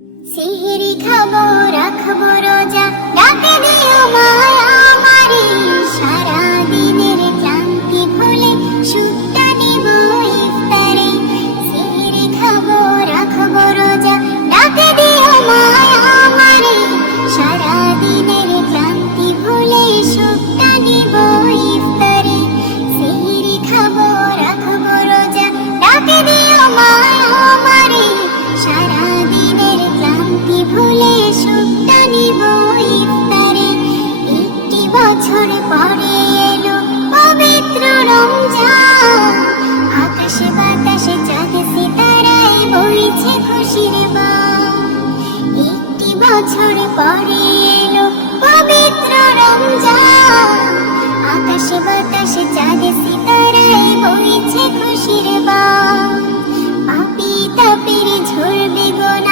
সিহরি খাবো রাখবো রোজা, ডাকে দিও মায়া আমারে, সারা দিনের ক্লান্তি ভুলে সুখটা নিব ইফতারে। সিহরি খাবো রাখবো রোজা, ডাকে দিও মায়া আমারে, সারা দিনের ক্লান্তি ভুলে সুখটা নিব ইফতারে। সিহরি খাবো রাখবো রোজা, ডাকে দিও মায়া আমারে, সারা দিনের ক্লান্তি ভুলে সুখটা নিব ইফতারে। একটি বছর পরে এলো পবিত্র রমজান, আকাশে বাতাসে চাঁদ সিতারায় বইছে খুশির বান। একটি বছর পরে এলো পবিত্র রমজান, আকাশে বাতাসে চাঁদ সিতারায় বইছে খুশির বান। পাপী তাপের ঝরবে গোনা